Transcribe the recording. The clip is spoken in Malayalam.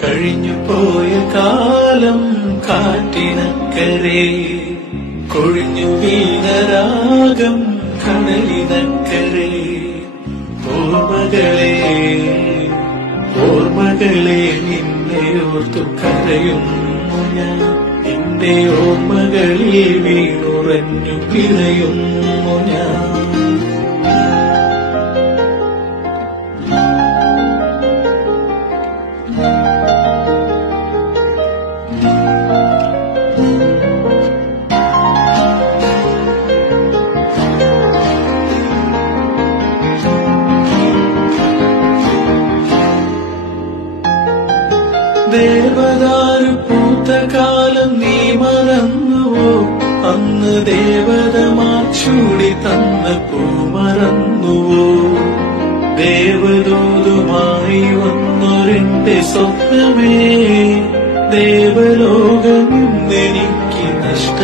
കഴിഞ്ഞു പോയ കാലം കാറ്റിനക്കരെ, കൊഴിഞ്ഞു വീണ രാഗം കടലിനക്കരെ. ഓർമ്മകളെ ഓർമ്മകളെ നിന്നെ ഓർത്തു കരയുന്നു ഞാൻ. നിന്റെ ഓർമ്മകളിൽ വീണുറഞ്ഞു പിറയുന്നു ഞാൻ. ദേവദാരു പൂത്ത കാലം നീ മറന്നുവോ? അന്ന് ദേവതമാർ ചൂടി തന്ന പൂ മറന്നുവോ? ദേവദൂതുമായി വന്നൊരെന്റെ സ്വപ്നമേ, ദേവലോകമെന്നെനിക്ക് നഷ്ട